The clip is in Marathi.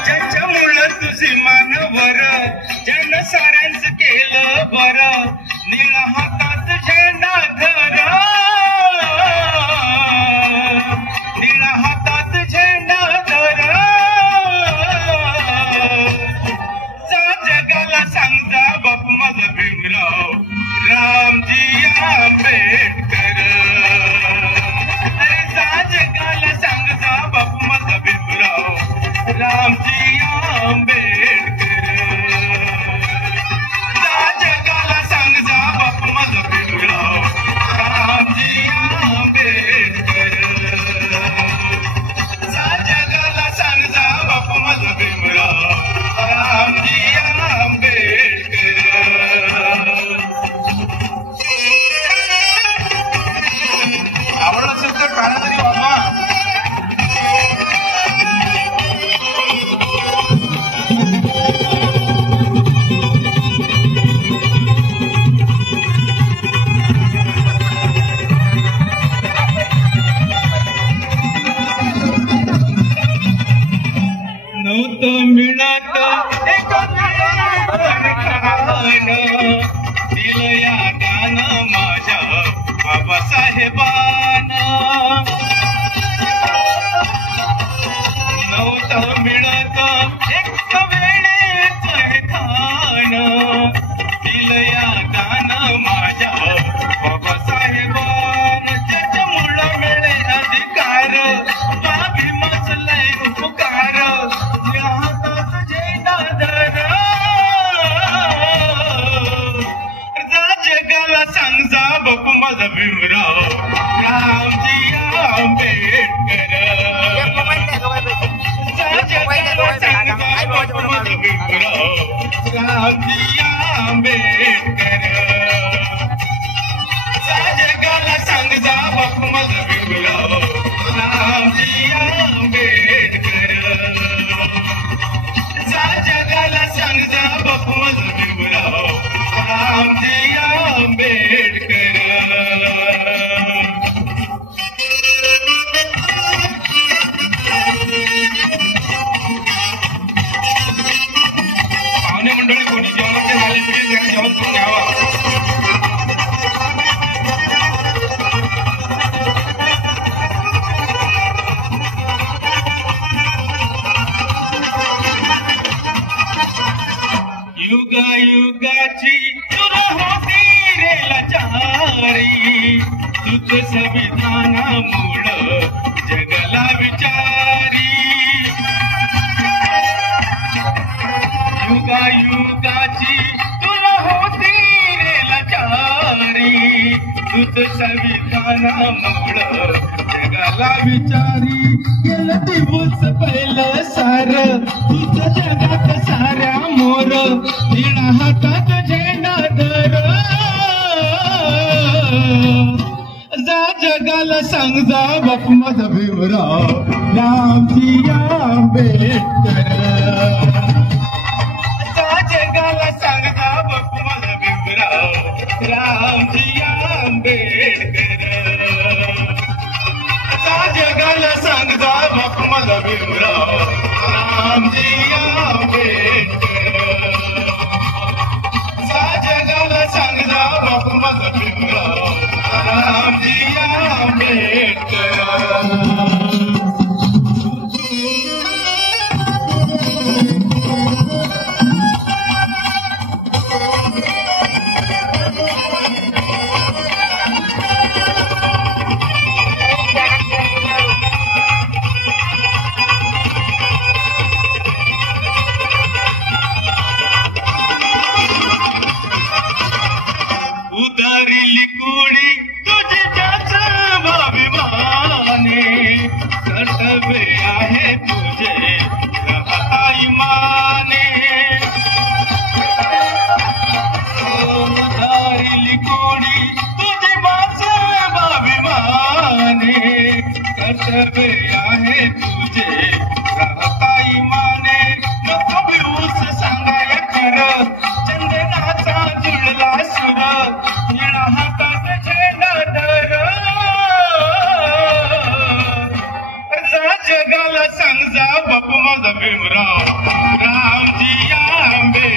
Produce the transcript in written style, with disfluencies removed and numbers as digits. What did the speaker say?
ज्याच्यामुळं तुझी मानवर जन साऱ्यांच केलं बरं निळा हातात झेंडा धर निळा हातात झेंडा धर जा जगाला सांगता बाप माझा भीमराव रामजी आंबेडकर रामजी आंबेडकर जा जगाला सांग जा बाप माझा भीमराव रामजी आंबेडकर जा जगाला सांग जा बाप माझा भीमराव रामजी आंबेडकर आवडला असेल तर टाळा तरी वाजवा. नव्हतं मिळत एक दिलं या दान माझ्या बाबासाहेबांना नव्हतं मिळत एक वेळेच खान दिलं या दान माझ्या बाबासाहेबांना त्याच्यामुळं मिळे अधिकार भीमच लय उपकार सांग जा बाप माझा भीमराव रामजी आंबेडकर जा जगाला सांग जा बाप माझा भीमराव रामजी आंबेडकर जा जगाला सांग जा बाप माझा भीमराव रामजी आंबेडकर जा जगाला सांग जा बाप माझा भीमराव रामजी आंबेडकर पाहुणे मंडळी कोणी जेवणाचे झाले पिढी जेवण करून घ्यावा. युगायुगाची तुला होती रे लाचारी तुझ संविधानामुळं जगाला विचारी युगायुगाची तुला होती रे लाचारी तुझ संविधानामुळं जगाला विचारी गेलं दिवस पहिलं सार तुझं जगात साऱ्या मोर निळा हातात झेंडा धर जा जगाला सांग जा बाप माझा भीमराव रामजी आंबेडकर जा जगाला सांग जा बाप माझा भीमराव रामजी आंबेडकर जा जगाला सांग जा बाप माझा भीमराव रामजी आंबेडकर जा जगाला सांग जा बाप माझा भीमराव रामजी आंबेडकर जगाला सांग जा बापू माझा भीमराव रामजी आंबे